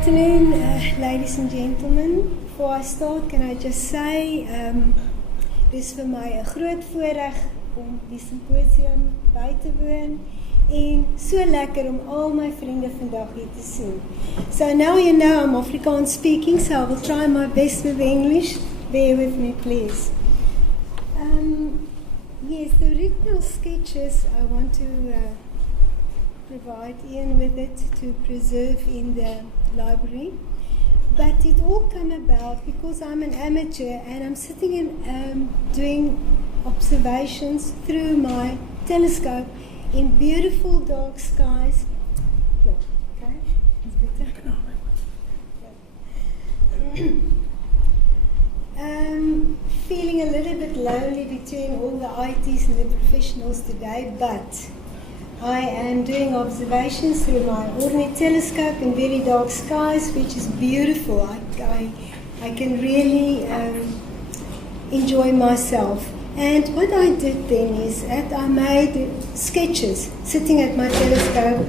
afternoon, ladies and gentlemen. Before I start, can I just say, dis vir my 'n groot voorreg om die symposium by te woon en so lekker om al my vriende vandag hier te sien. So now you know I'm Afrikaans speaking, so I will try my best with English. Bear with me, please. Yes, the original sketches I want to provide Ian with it to preserve in the library. But it all came about because I'm an amateur and I'm sitting and doing observations through my telescope in beautiful dark skies. Yeah, okay, it's better. Feeling a little bit lonely between all the ITs and the professionals today, but I am doing observations through my ordinary telescope in very dark skies, which is beautiful. I can really enjoy myself. And what I did then is that I made sketches sitting at my telescope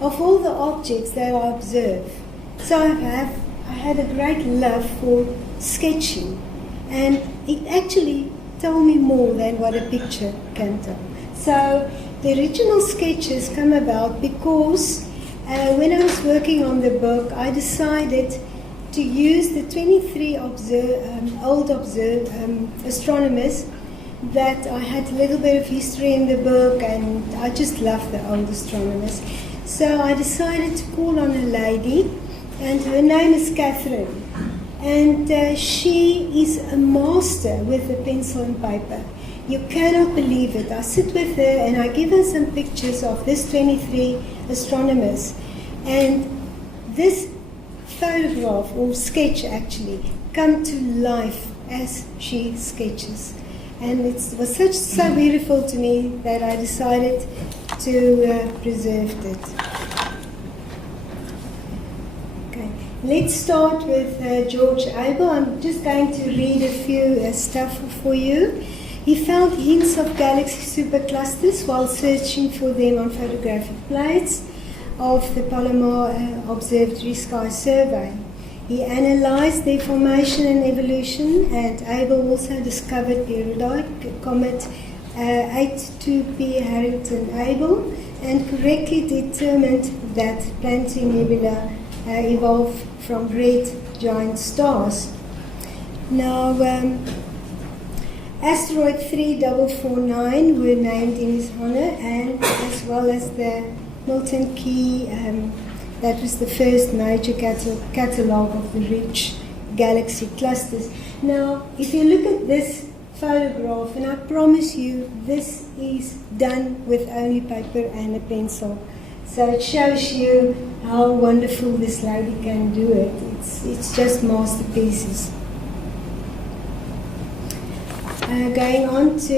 of all the objects that I observe. So I had a great love for sketching, and it actually told me more than what a picture can tell. So the original sketches come about because when I was working on the book, I decided to use the 23 old astronomers that I had a little bit of history in the book, and I just love the old astronomers. So I decided to call on a lady, and her name is Catherine. And she is a master with the pencil and paper. You cannot believe it. I sit with her and I give her some pictures of this 23 astronomers. And this photograph, or sketch actually, come to life as she sketches. And it was so beautiful to me that I decided to preserve it. Okay, let's start with George Abel. I'm just going to read a few stuff for you. He found hints of galaxy superclusters while searching for them on photographic plates of the Palomar Observatory Sky Survey. He analyzed their formation and evolution, and Abel also discovered periodic comet 82P Harrington-Abel and correctly determined that planetary nebula evolved from red giant stars. Now, Asteroid 3449 were named in his honor, and as well as the Milton Key, that was the first major catalogue of the rich galaxy clusters. Now, if you look at this photograph, and I promise you, this is done with only paper and a pencil. So it shows you how wonderful this lady can do it. It's just masterpieces. Going on to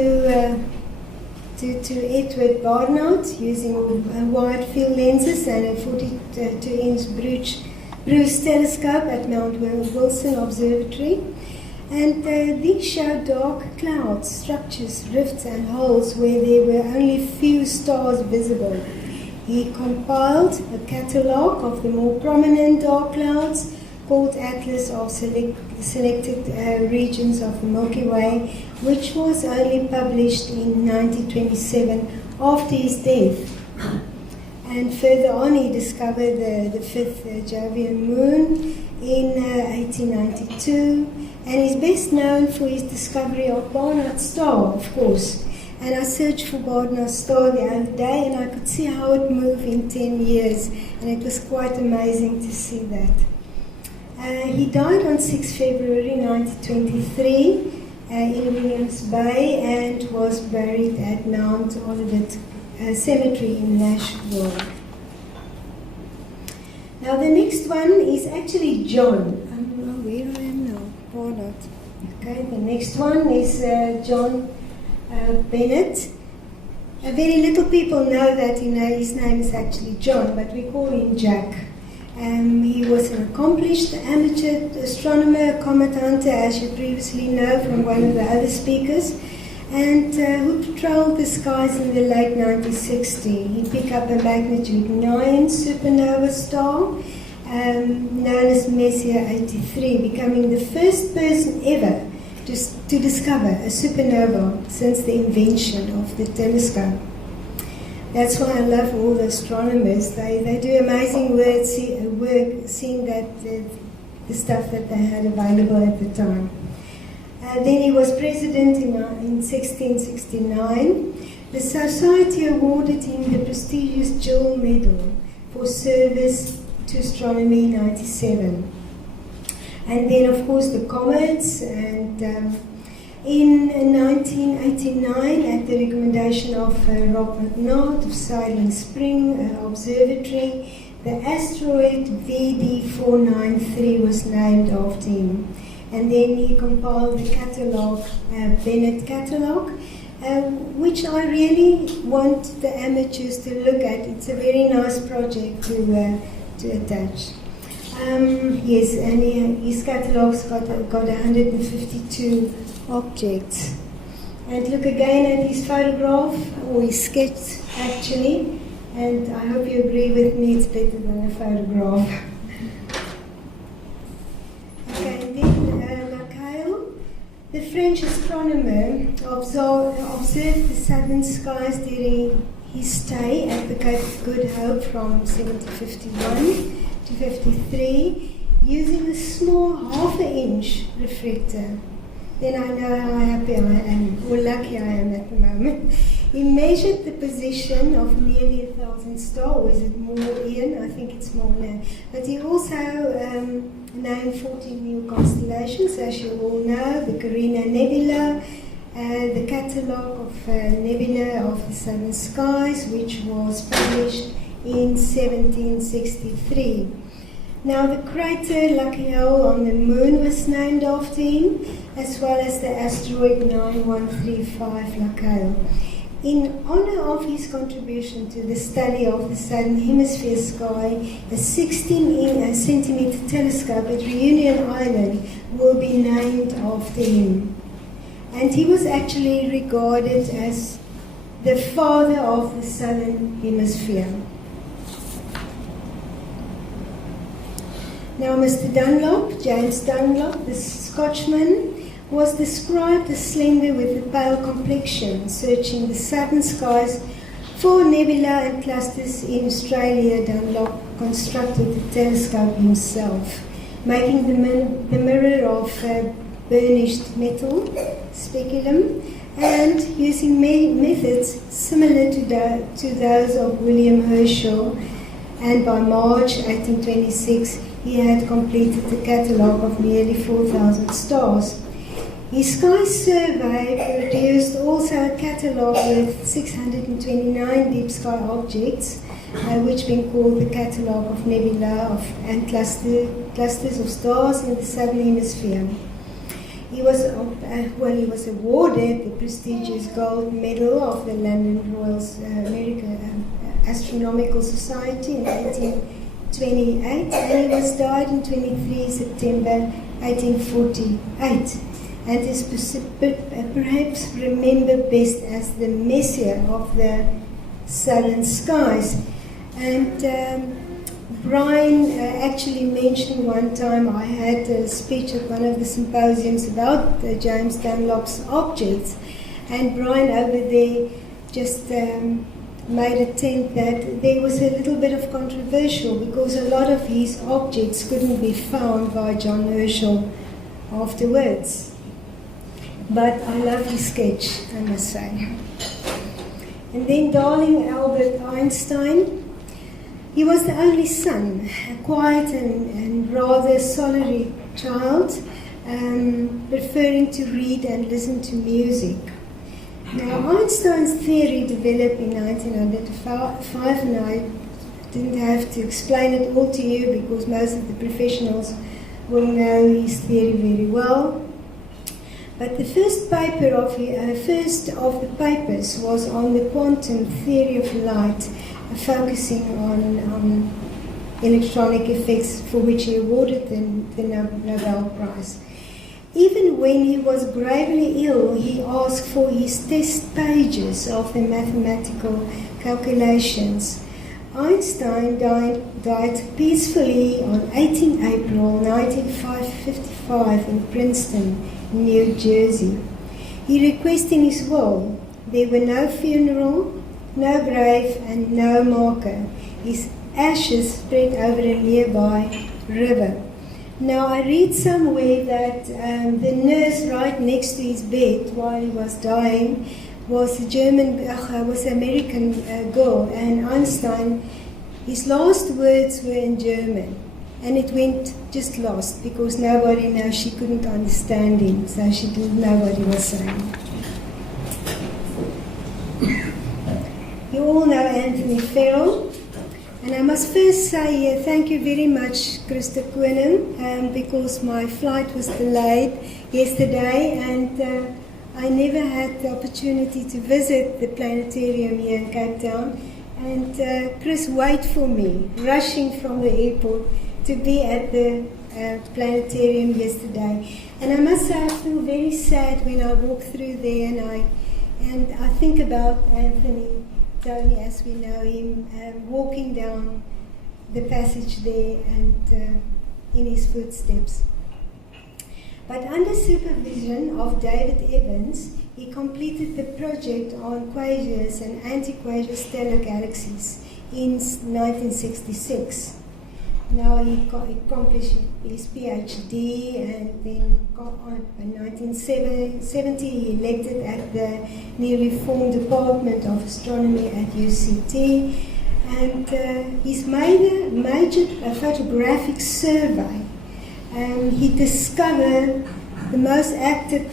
Edward Barnard, using wide field lenses and a 42-inch Bruce telescope at Mount Wilson Observatory. And these show dark clouds, structures, rifts and holes where there were only few stars visible. He compiled a catalogue of the more prominent dark clouds called Atlas of Selected Regions of the Milky Way, which was only published in 1927 after his death. And further on, he discovered the fifth Jovian moon in 1892, and he's best known for his discovery of Barnard's star, of course. And I searched for Barnard's star the other day, and I could see how it moved in 10 years, and it was quite amazing to see that. He died on 6 February 1923 in Williams Bay and was buried at Mount Olivet Cemetery in Nashville. Now the next one is actually John. I don't know where I am now. Barnard. Okay, the next one is John Bennett. Very little people know that his name is actually John, but we call him Jack. He was an accomplished amateur astronomer, comet hunter, as you previously know from one of the other speakers, and who patrolled the skies in the late 1960s. He picked up a magnitude 9 supernova star known as Messier 83, becoming the first person ever to discover a supernova since the invention of the telescope. That's why I love all the astronomers. They do amazing work seeing that the stuff that they had available at the time. Then he was president in 1669. The Society awarded him the prestigious Jewel Medal for service to astronomy in 1997. And then, of course, the comets. And in 1989, at the recommendation of Robert Knott of Silent Spring Observatory, the asteroid VD493 was named after him. And then he compiled the catalogue, Bennett catalogue, which I really want the amateurs to look at. It's a very nice project to attach. Yes, and his catalogue's got 152 objects. And look again at his photograph, or his sketch actually, and I hope you agree with me, it's better than a photograph. Okay, and then Lacaille, the French astronomer, observed the southern skies during his stay at the Cape of Good Hope from 1751 to 53, using a small half-inch refractor. Then I know how happy I am, or lucky I am at the moment. He measured the position of nearly 1,000 stars, or is it more, Ian? I think it's more now. But he also named 14 new constellations, as you all know, the Carina Nebula, the catalogue of nebula of the southern skies, which was published in 1763. Now, the crater Lacaille on the Moon was named after him, as well as the asteroid 9135 Lacaille. In honor of his contribution to the study of the southern hemisphere sky, a 16 centimeter telescope at Reunion Island will be named after him. And he was actually regarded as the father of the southern hemisphere. Now, Mr. Dunlop, James Dunlop, the Scotchman, was described as slender with a pale complexion, searching the southern skies for nebula and clusters in Australia. Dunlop constructed the telescope himself, making the mirror of burnished metal, speculum, and using methods similar to those of William Herschel. And by March 1826, he had completed the catalogue of nearly 4,000 stars. His sky survey produced also a catalogue with 629 deep sky objects, which been called the catalogue of nebula and clusters of stars in the southern hemisphere. He was awarded the prestigious gold medal of the London Royal Astronomical Society in 1828, and he was died in 23 September 1848, and is perhaps remembered best as the Messier of the southern skies. And Brian actually mentioned one time, I had a speech at one of the symposiums about James Dunlop's objects, and Brian over there just made a attempt that there was a little bit of controversial because a lot of his objects couldn't be found by John Herschel afterwards. But I love his sketch, I must say. And then darling Albert Einstein. He was the only son, a quiet and rather solitary child, preferring to read and listen to music. Now, Einstein's theory developed in 1905, and I didn't have to explain it all to you because most of the professionals will know his theory very well. But the first of the papers was on the quantum theory of light, focusing on electronic effects, for which he awarded the Nobel Prize. Even when he was gravely ill, he asked for his test pages of the mathematical calculations. Einstein died peacefully on 18 April 1955 in Princeton, New Jersey. He requested in his will there were no funeral, no grave, and no marker. His ashes spread over a nearby river. Now, I read somewhere that the nurse right next to his bed while he was dying was an American girl, and Einstein, his last words were in German, and it went just lost because nobody knows, she couldn't understand him, so she didn't know what he was saying. You all know Anthony Farrell, and I must first say thank you very much, Christa Koning, because my flight was delayed yesterday, and I never had the opportunity to visit the planetarium here in Cape Town, and Chris waited for me, rushing from the airport to be at the planetarium yesterday. And I must say I feel very sad when I walk through there, and I think about Anthony Tony, as we know him, walking down the passage there and in his footsteps. But under supervision of David Evans, he completed the project on quasars and anti-quasar stellar galaxies in 1966. Now he accomplished his PhD, and then in 1970 he elected at the newly formed Department of Astronomy at UCT, and he's made a major photographic survey. He discovered the most active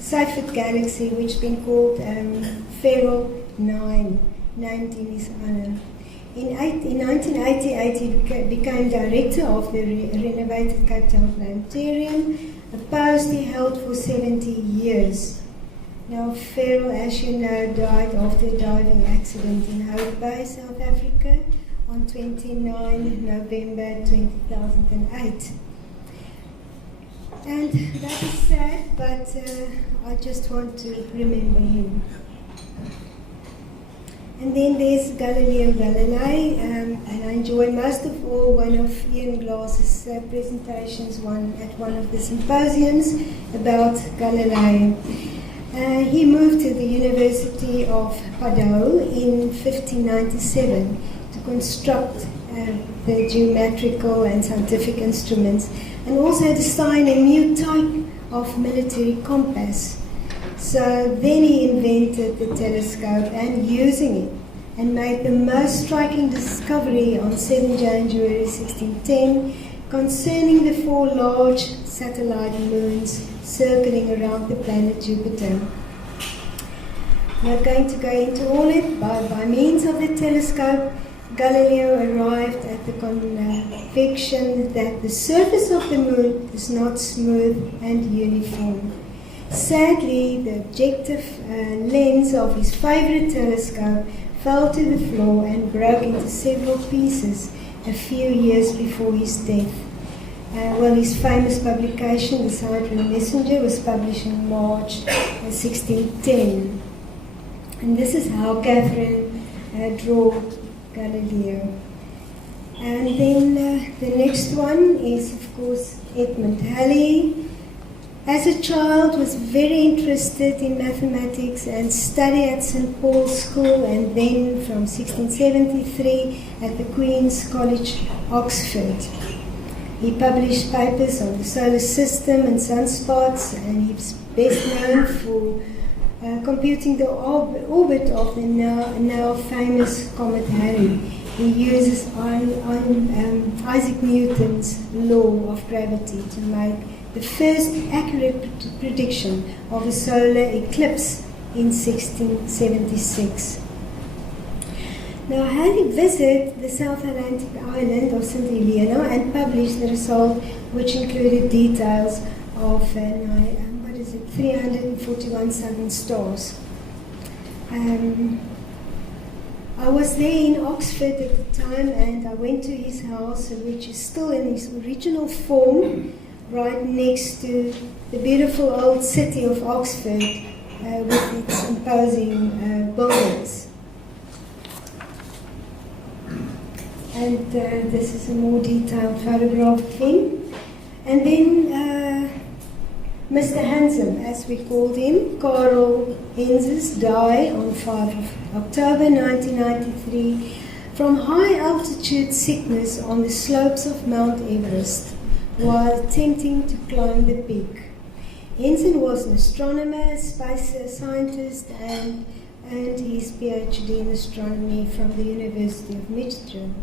Seyfert galaxy, which has been called Ferrel 9, named in his honor. In 1988, he became director of the renovated Cape Town Planetarium, a post he held for 70 years. Now, Ferrell, as you know, died after a diving accident in Hope Bay, South Africa, on 29 November 2008. And that is sad, but I just want to remember him. And then there's Galileo Galilei, and I enjoy most of all one of Ian Glass's presentations at one of the symposiums about Galileo. He moved to the University of Padua in 1597 to construct the geometrical and scientific instruments, and also design a new type of military compass. So then he invented the telescope and using it, and made the most striking discovery on 7 January 1610 concerning the 4 large satellite moons circling around the planet Jupiter. I'm not going to go into all it, but by means of the telescope, Galileo arrived at the conviction that the surface of the moon is not smooth and uniform. Sadly, the objective lens of his favorite telescope fell to the floor and broke into several pieces a few years before his death. His famous publication, The Sidereal Messenger, was published in March 1610. And this is how Catherine drew Galileo. And then the next one is, of course, Edmund Halley. As a child, was very interested in mathematics and studied at St. Paul's School, and then from 1673 at the Queen's College, Oxford. He published papers on the solar system and sunspots, and he's best known for computing the orbit of the now famous comet Halley. He uses Isaac Newton's law of gravity to make the first accurate prediction of a solar eclipse in 1676. Now, Halley visited the South Atlantic island of St. Helena and published the result, which included details of 341 southern stars. I was there in Oxford at the time, and I went to his house, which is still in its original form, right next to the beautiful old city of Oxford with its imposing buildings. And this is a more detailed photograph of him. And then Mr. Handsome, as we called him, Karel Henses, died on 5 of October 1993 from high altitude sickness on the slopes of Mount Everest while attempting to climb the peak. Hensen was an astronomer, space scientist, and earned his PhD in astronomy from the University of Michigan.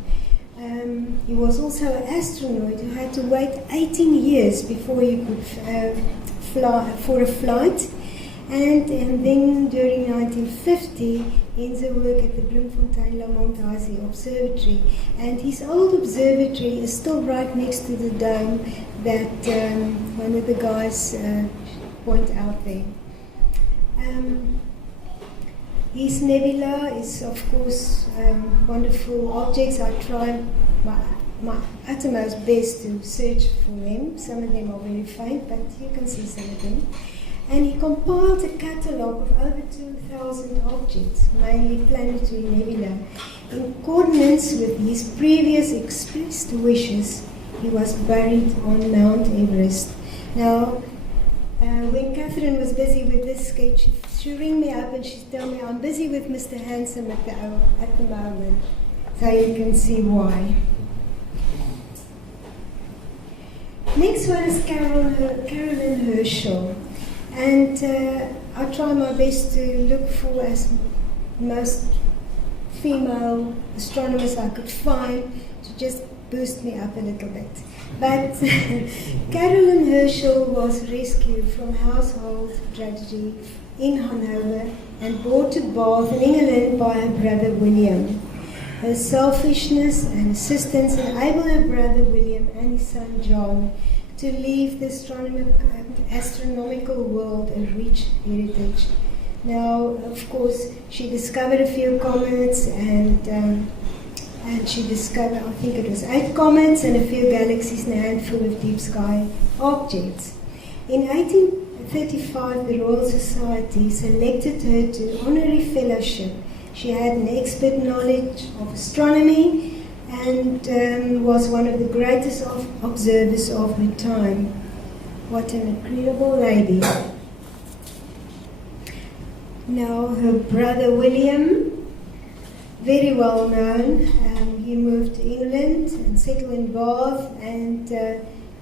He was also an astronaut who had to wait 18 years before he could fly for a flight. And then during 1950, Henze worked at the Bloemfontein-La-Montaise Observatory. And his old observatory is still right next to the dome that one of the guys point out there. His nebula is, of course, wonderful objects. I try my utmost best to search for them. Some of them are very faint, but you can see some of them. And he compiled a catalogue of over 2,000 objects, mainly planetary nebula. In accordance with his previous expressed wishes, he was buried on Mount Everest. Now, when Catherine was busy with this sketch, she rang me up and she told me, I'm busy with Mr. Handsome at the moment. So you can see why. Next one is Carolyn Herschel. And I try my best to look for as most female astronomers I could find to just boost me up a little bit. But Carolyn Herschel was rescued from household tragedy in Hanover and brought to Bath in England by her brother William. Her selfishness and assistance enabled her brother William and his son John to leave the astronomical world a rich heritage. Now, of course, she discovered a few comets and she discovered, I think it was 8 comets and a few galaxies and a handful of deep sky objects. In 1835, the Royal Society selected her to honorary fellowship. She had an expert knowledge of astronomy and was one of the greatest observers of her time. What an incredible lady. Now, her brother William, very well known, he moved to England and settled in Bath, and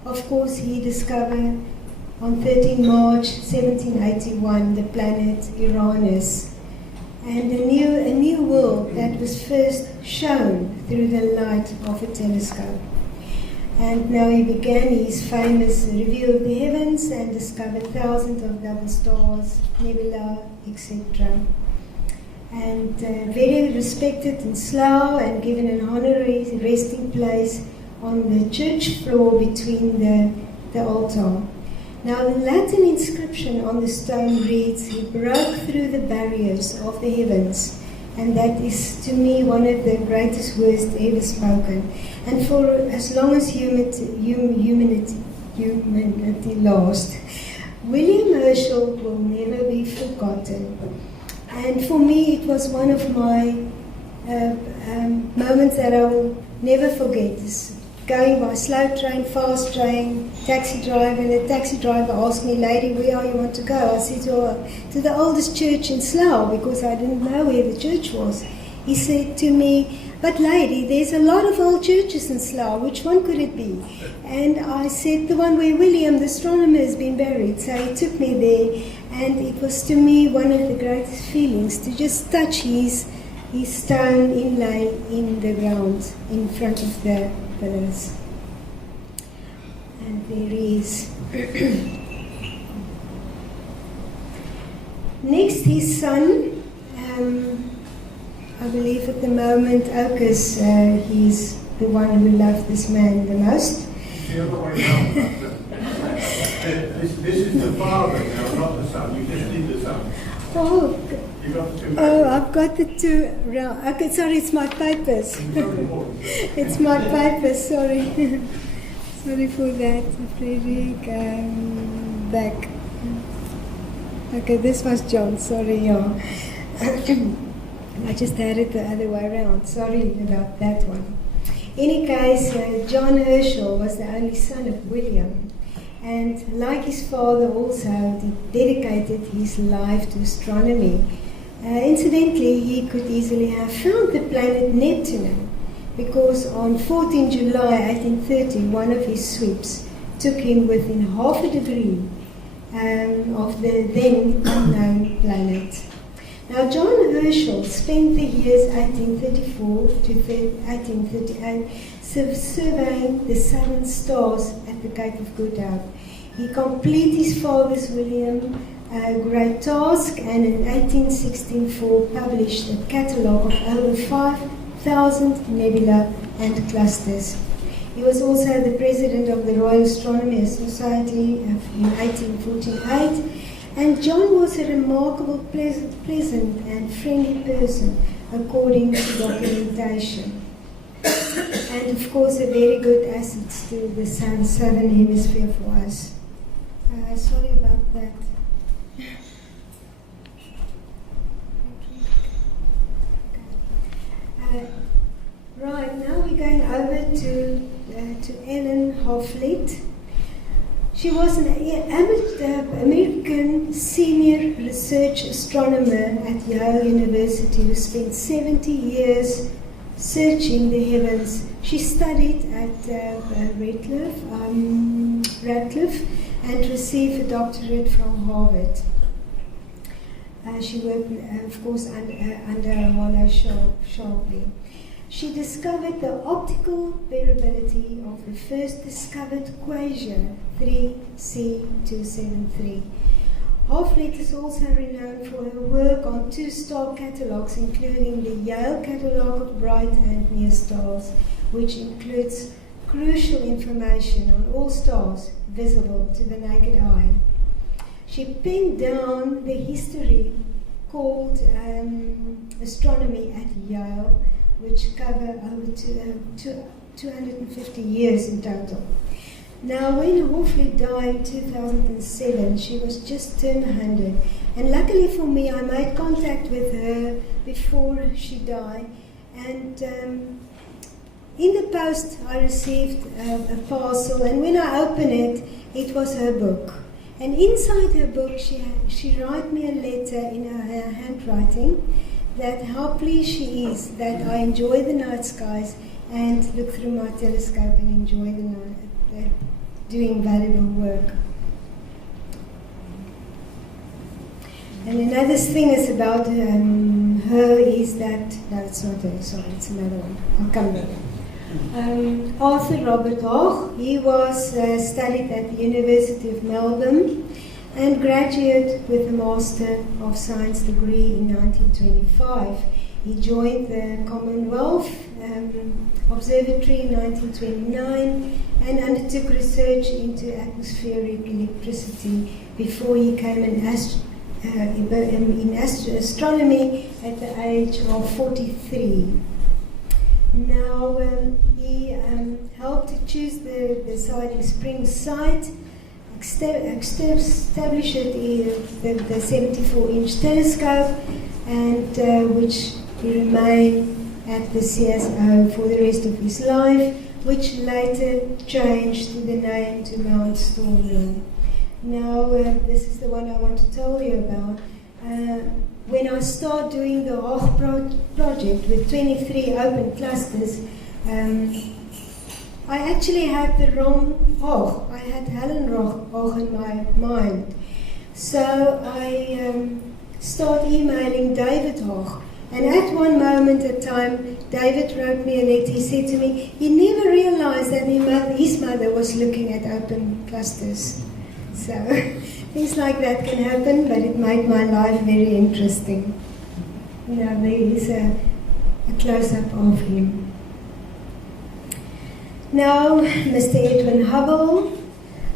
of course he discovered on 13 March 1781 the planet Uranus, and a new world that was first shown through the light of a telescope. And now he began his famous review of the heavens and discovered thousands of double stars, nebula, etc. And very respected in Slough and given an honorary resting place on the church floor between the altar. Now the Latin inscription on the stone reads, "He broke through the barriers of the heavens," and that is to me one of the greatest words ever spoken. And for as long as humanity lasts, William Herschel will never be forgotten. And for me, it was one of my moments that I will never forget. Is going by slow train, fast train, taxi driver, and the taxi driver asked me, "Lady, where are you want to go?" I said, to the oldest church in Slough, because I didn't know where the church was. He said to me, "But lady, there's a lot of old churches in Slough, which one could it be?" And I said, "The one where William, the astronomer, has been buried." So he took me there, and it was to me one of the greatest feelings to just touch his stone inlay in the ground in front of the pillars. And there he is. Next, his son, I believe at the moment, Okus, he's the one who loved this man the most. The other way around. This is the father, no, not the son. You just did the son. Oh, You got the two. oh, I've got the two around. Okay, sorry, it's my papers. It's my papers, sorry. Sorry for that. Frederick, back. Okay, this was John, sorry, yeah. I just had it the other way around. Sorry about that one. any case, John Herschel was the only son of William, and like his father also dedicated his life to astronomy. Incidentally, he could easily have found the planet Neptune, because on 14 July 1830, one of his sweeps took him within half a degree of the then unknown planet. Now, John Herschel spent the years 1834 to 1838 surveying the southern stars at the Cape of Good Hope. He completed his father's William great task, and in 1864 published a catalogue of over 5,000 nebula and clusters. He was also the president of the Royal Astronomy Society in 1848, and John was a remarkable, pleasant and friendly person, according to documentation. And of course, a very good asset to the southern hemisphere for us. Sorry about that. Right, now we're going over to Ellen Hofflet. She was an American senior research astronomer at Yale University who spent 70 years searching the heavens. She studied at Radcliffe and received a doctorate from Harvard. She worked, of course, under Harlow Shapley. She discovered the optical variability of the first discovered quasar 3C273. Hofflet is also renowned for her work on two-star catalogues, including the Yale Catalogue of Bright and Near Stars, which includes crucial information on all stars visible to the naked eye. She penned down the history called Astronomy at Yale, which cover over 250 years in total. Now, when Hofflet died in 2007, she was just turned 100. And luckily for me, I made contact with her before she died. And in the post, I received a parcel. And when I opened it, it was her book. And inside her book, she wrote me a letter in her handwriting that how pleased she is that I enjoy the night skies and look through my telescope and enjoy the night, doing valuable work. And another thing is about her is that, no, it's not her, sorry, it's another one. I'll come back. Arthur Robert Hoch, he was studied at the University of Melbourne and graduated with a Master of Science degree in 1925. He joined the Commonwealth Observatory in 1929 and undertook research into atmospheric electricity before he came in astronomy at the age of 43. Now, he helped to choose the Siding Springs site, establish it the 74-inch telescope, and which he remained at the CSO for the rest of his life, which later changed the name to Mount Stormling. Now, this is the one I want to tell you about. When I started doing the Hoch project with 23 open clusters, I actually had the wrong Hoch. I had Helen Hoch in my mind. So I started emailing David Hoch. And at one moment in time, David wrote me a letter. He said to me, he never realized that his mother was looking at open clusters. So things like that can happen, but it made my life very interesting. Now there is a close-up of him. Now, Mr. Edwin Hubble,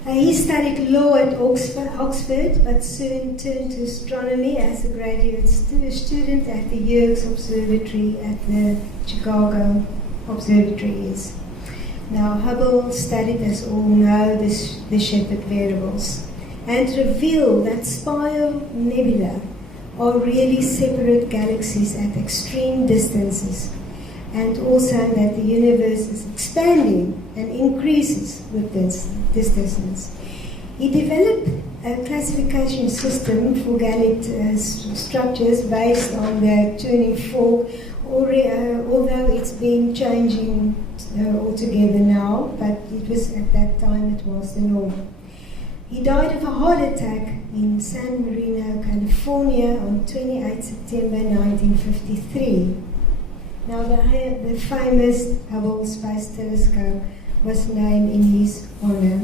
he studied law at Oxford, but soon turned to astronomy as a graduate student at the Yerkes Observatory at the Chicago Observatories. Now, Hubble studied, as all know, the Shepherd variables and revealed that spiral nebulae are really separate galaxies at extreme distances. and also that the universe is expanding and increases with this distance. He developed a classification system for galactic structures based on the tuning fork, although it's been changing altogether now, but it was at that time it was the norm. He died of a heart attack in San Marino, California on 28 September 1953. Now the famous Hubble Space Telescope was named in his honor.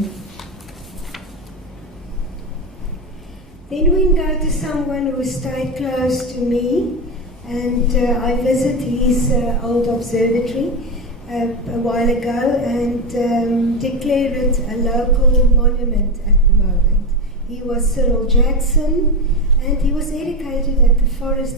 Then we go to someone who stayed close to me, and I visited his old observatory a while ago and declared it a local monument at the moment. He was Cyril Jackson, and he was educated at the Forest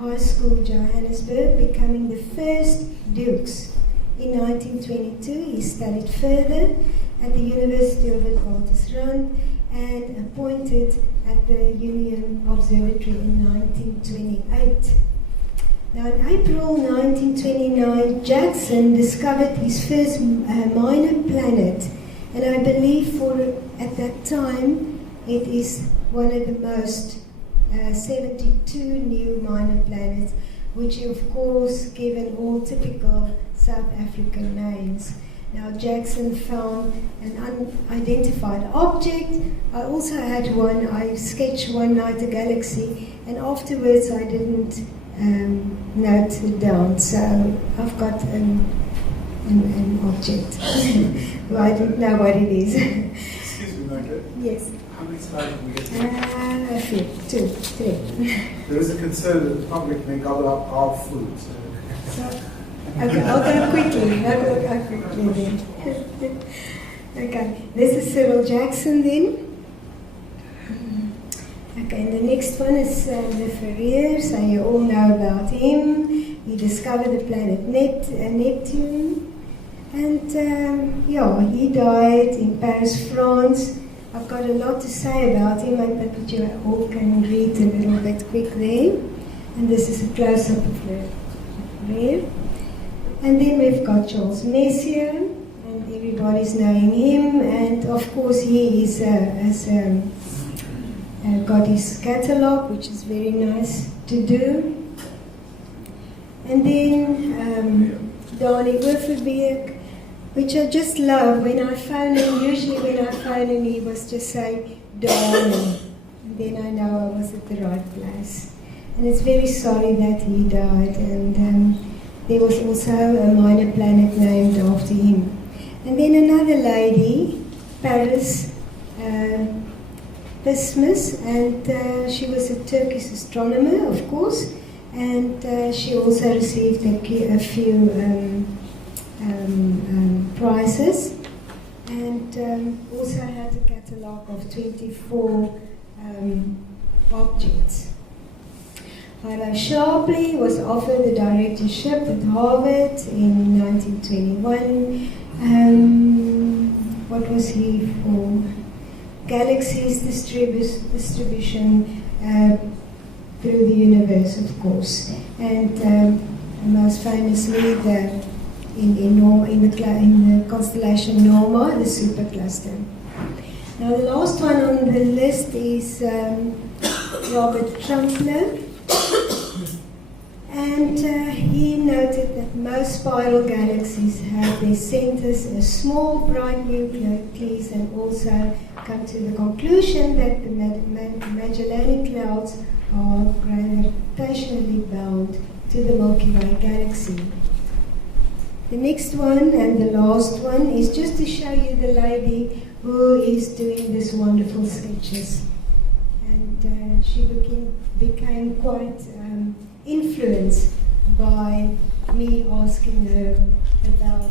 High School, Johannesburg, becoming the first Dukes. In 1922, he studied further at the University of Witwatersrand and appointed at the Union Observatory in 1928. Now, in April 1929, Jackson discovered his first minor planet, and I believe at that time it is one of the most 72 new minor planets, which of course given all typical South African names. Now, Jackson found an unidentified object. I also had one. I sketched one night a galaxy, and afterwards I didn't note it down. So I've got an object. Well, I don't know what it is. Excuse me, Margaret. Yes. How many slides can we get? A few, 2, 3. There is a concern that the public may gobble up our food. So, okay, I'll go quickly. I'll go quickly then. Okay, this is Cyril Jackson then. Okay, and the next one is Le Verrier, so you all know about him. He discovered the planet Neptune. And he died in Paris, France. I've got a lot to say about him, but you all can read a little bit quick there. And this is a close-up of Le Verrier. And then we've got Charles Messier, and everybody's knowing him. And of course, he is got his catalogue, which is very nice to do. And then Dani Overbeek, which I just love. When I phone him, usually when I phone him, he was just say Dani, and then I know I was at the right place. And it's very sorry that he died. And there was also a minor planet named after him. And then another lady, Paris Bismuth, and she was a Turkish astronomer, of course, and she also received a few prizes, and also had a catalogue of 24 objects. Harlow Shapley was offered the directorship at Harvard in 1921. What was he for? Galaxies distribution through the universe, of course, and most famously in the constellation Norma, the supercluster. Now, the last one on the list is Robert Trumpler. And he noted that most spiral galaxies have their centers a small bright nucleus, and also come to the conclusion that the Magellanic Clouds are gravitationally bound to the Milky Way galaxy. The next one and the last one is just to show you the lady who is doing these wonderful sketches. And she became quite influenced by me asking her about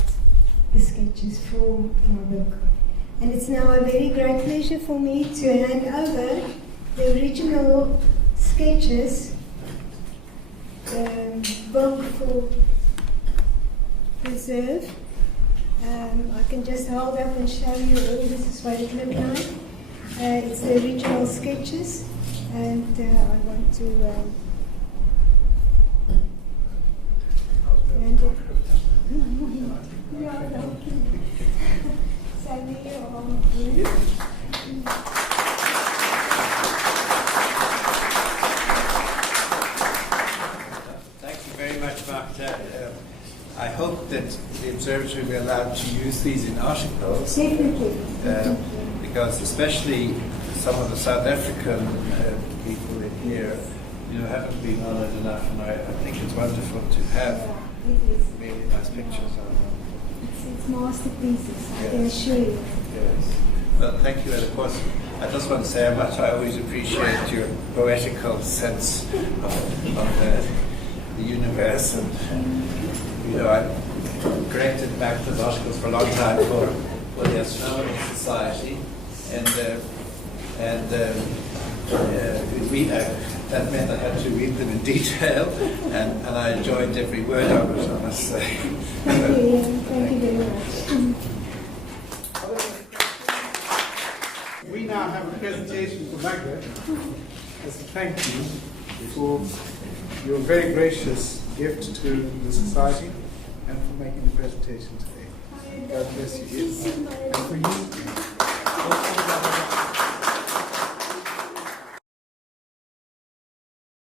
the sketches for my book. And it's now a very great pleasure for me to hand over the original sketches, book for preserve. I can just hold up and show you all. This is what it looked like. It's the original sketches, and I want to hand it hope that the observatory will be allowed to use these in articles. Definitely. Because especially some of the South African people in here, haven't been honoured enough, and I think it's wonderful to have really nice pictures of them. It's masterpieces, I can assure you. Yes. Well, thank you, and of course, I just want to say how much I always appreciate your poetical sense of the universe, and I've corrected back those articles for a long time for the Astronomical Society, and that meant I had to read them in detail, and I enjoyed every word of it, I must say. Thank you, Ian. Thank you very much. We now have a presentation for Magda as a thank you for your very gracious gift to the Society and for making the presentation today. God bless you. And for you.